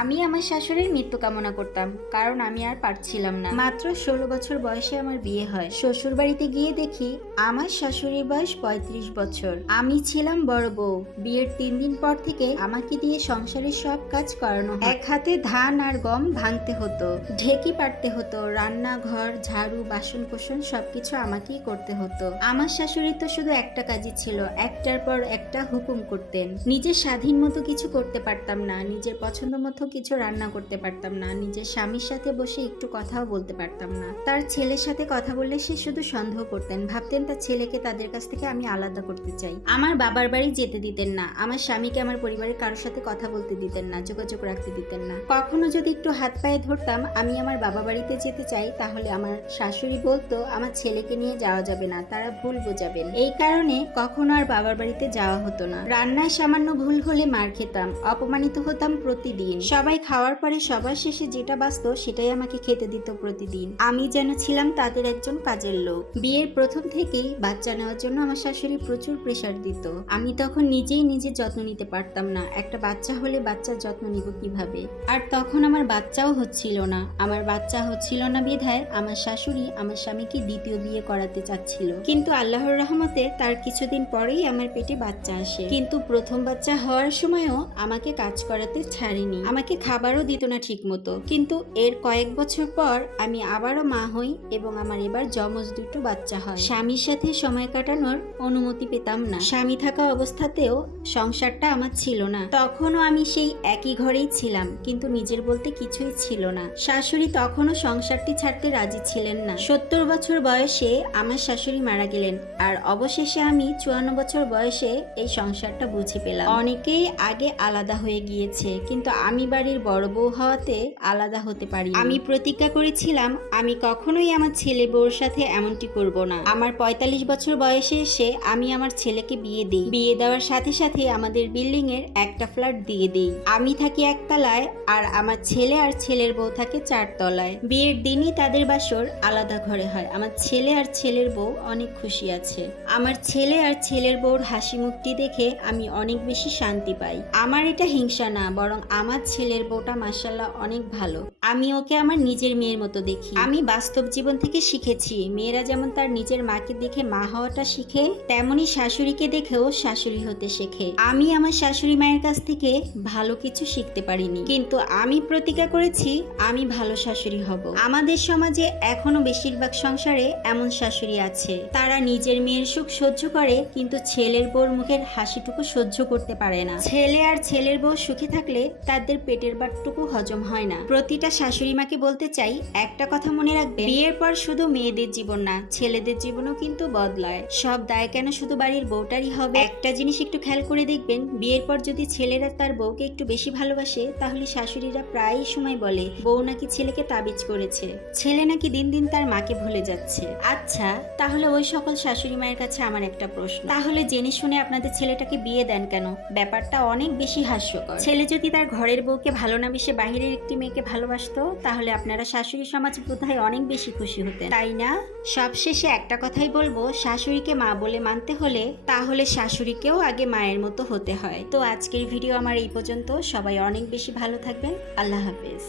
আমি আমার শাশুড়ির মৃত্যু কামনা করতাম, কারণ আমি আর পারছিলাম না। মাত্র 16 বছর বয়সে আমার বিয়ে হয়। শ্বশুর বাড়িতে গিয়ে দেখি আমার শাশুড়ির বয়স 35 বছর। আমি ছিলাম বড় বউ। বিয়ের 3 দিন পর থেকে আমাকে দিয়ে সংসারের সব কাজ করানো হয়। এক হাতে ধান আর গম ভাঙতে হতো, ঢেকি পাড়তে হতো, রান্নাঘর, ঝাড়ু, বাসন কোসন সবকিছু আমাকেই করতে হতো। আমার শাশুড়ি তো শুধু একটা কাজই ছিল, একটার পর একটা হুকুম করতেন। নিজের স্বাধীন মতো কিছু করতে পারতাম না, নিজের পছন্দ মতো কিছু রান্না করতে পারতাম না, নিজের স্বামীর সাথে বসে একটু কথাও বলতে পারতাম না। তার ছেলের সাথে কথা বললে সে শুধু সন্দেহ করতেন, ভাবতেন তার ছেলেকে তাদের কাছ থেকে আমি আলাদা করতে চাই। আমার বাবার বাড়ি যেতে দিতেন না, আমার স্বামীকে আমার পরিবারের কারোর সাথে কথা বলতে দিতেন না, যোগাযোগ রাখতে দিতেন না। কখনো যদি একটু হাত পায়ে ধরতাম আমি আমার বাবা বাড়িতে যেতে চাই, তাহলে আমার শাশুড়ি বলতো আমার ছেলেকে নিয়ে যাওয়া যাবে না, তারা ভুল বোঝাবেন। এই কারণে কখনো আর বাবার বাড়িতে যাওয়া হতো না। রান্নায় সামান্য ভুল হলে মার খেতাম, অপমানিত হতাম প্রতিদিন। সবাই খাওয়ার পরে সবার শেষে যেটা বাঁচতো সেটাই আমাকে খেতে দিত প্রতিদিন। আমি যেন ছিলাম তাদের একজন কাজের লোক। বিয়ের প্রথম থেকেই বাচ্চা নেওয়ার জন্য আমার শাশুড়ি প্রচুর প্রেসার দিত। আমি তখন নিজেই নিজের যত্ন নিতে পারতাম না। একটা বাচ্চা হলে বাচ্চার যত্ন নিব কিভাবে? আর তখন আমার বাচ্চাও হচ্ছিল না। আমার বাচ্চা হচ্ছিল না বিধায় আমার শাশুড়ি আমার স্বামীকে দ্বিতীয় বিয়ে করাতে চাচ্ছিল। কিন্তু আল্লাহর রহমতে তার কিছুদিন পরেই আমার পেটে বাচ্চা আসে। কিন্তু প্রথম বাচ্চা হওয়ার সময়ও আমাকে কাজ করাতে ছাড়েনি, আমাকে খাবারও দিত না ঠিক মতো। কিন্তু এর কয়েক বছর পর আমি আবারও মা হই এবং আমার এবার যমজ দুটো বাচ্চা হয়। স্বামীর সাথে সময় কাটানোর অনুমতি পেতাম না। স্বামী থাকা অবস্থাতেও সংসারটা আমার ছিল না। তখনও আমি সেই একই ঘরেই ছিলাম, কিন্তু নিজের বলতে কিছুই ছিল না। শাশুড়ি তখনও সংসারটি ছাড়তে রাজি ছিলেন না। 70 বছর বয়সে আমার শাশুড়ি মারা গেলেন, আর অবশেষে আমি 54 বছর বয়সে এই সংসারটা বুঝে পেলাম। অনেকেই আগে আলাদা হয়ে গিয়েছে, কিন্তু আমি বাড়ির বড় বউ হওয়াতে আলাদা হতে পারি। আমি প্রতিজ্ঞা করেছিলাম আমি কখনোই আমার ছেলে বউর সাথে এমনটি করব না। আমার 45 বছর বয়সে এসে আমি আমার ছেলেকে বিয়ে দিই। বিয়ে দেওয়ার সাথে সাথে আমাদের বিল্ডিং এর একটা ফ্ল্যাট দিয়ে দিই। আমি থাকি একতলায় আর আমার ছেলে আর ছেলের বউ থাকে 4 তলায়। বিয়ের দিনই তাদের বাসর আলাদা ঘরে হয়। আমার ছেলে আর ছেলের বউ অনেক খুশি আছে। আমার ছেলে আর ছেলের বউর হাসি মুখটি দেখে আমি অনেক বেশি শান্তি পাই। আমার এটা হিংসা না, বরং আমার ছেলের বউটা মাশাআল্লাহ অনেক ভালো। আমি ওকে আমার নিজের মেয়ের মতো দেখি। আমি বাস্তব জীবন থেকে শিখেছি, মেয়েরা যেমন তার নিজের মাকে দেখে মা হওয়াটা শিখে, তেমনি শাশুড়িকে দেখেও শাশুড়ি হতে শেখে। আমি আমার শাশুড়ি মায়ের কাছ থেকে ভালো কিছু শিখতে পারিনি, কিন্তু আমি প্রতিজ্ঞা করেছি আমি ভালো শাশুড়ি হব। আমাদের সমাজে এখনো বেশিরভাগ সংসারে এমন শাশুড়ি আছে, তারা নিজের মেয়ের সুখ সহ্য করে, কিন্তু ছেলের বউর মুখের হাসিটুকু সহ্য করতে পারে না। ছেলে আর ছেলের বউ সুখে থাকলে তাদের পেটের ভাতটুকু হজম হয় না। প্রতিটা শাশুড়ি মাকে বলতে চাই, একটা কথা মনে রাখবে, বিয়ের পর শুধু মেয়েদের জীবন না, ছেলেদের জীবনও কিন্তু বদলায়। সব দায় কেন শুধু বাড়ির বউটারই হবে? একটা জিনিস একটু খেয়াল করে দেখবেন, বিয়ের পর যদি ছেলেরা তার বউকে একটু বেশি ভালোবাসে, তাহলে শাশুড়িরা প্রায়ই সময় বলে বউ নাকি ছেলেকে তাবিজ করেছে, ছেলে নাকি দিন দিন তার মাকে ভুলে যাচ্ছে। আচ্ছা, তাহলে ওই সকল শাশুড়ি মায়ের কাছে আমার একটা প্রশ্ন, তাহলে জেনে শুনে আপনাদের ছেলেটাকে বিয়ে দেন কেন? ব্যাপারটা অনেক বেশি হাস্যকর। ছেলে যদি তার ঘরের বউকে ভালো না বেশে বাহিরের একটি মেয়েকে ভালোবাসতো, তাহলে আপনারা শাশুড়ি সমাজ বোধহয় অনেক বেশি খুশি হতেন, তাই না? সবশেষে একটা কথাই বলবো, শাশুড়িকে মা বলে মানতে হলে তাহলে শাশুড়িকেও আগে মায়ের মতো হতে হয়। তো আজকের ভিডিও আমার এই পর্যন্ত। সবাই অনেক বেশি ভালো থাকবেন। আল্লাহ হাফেজ।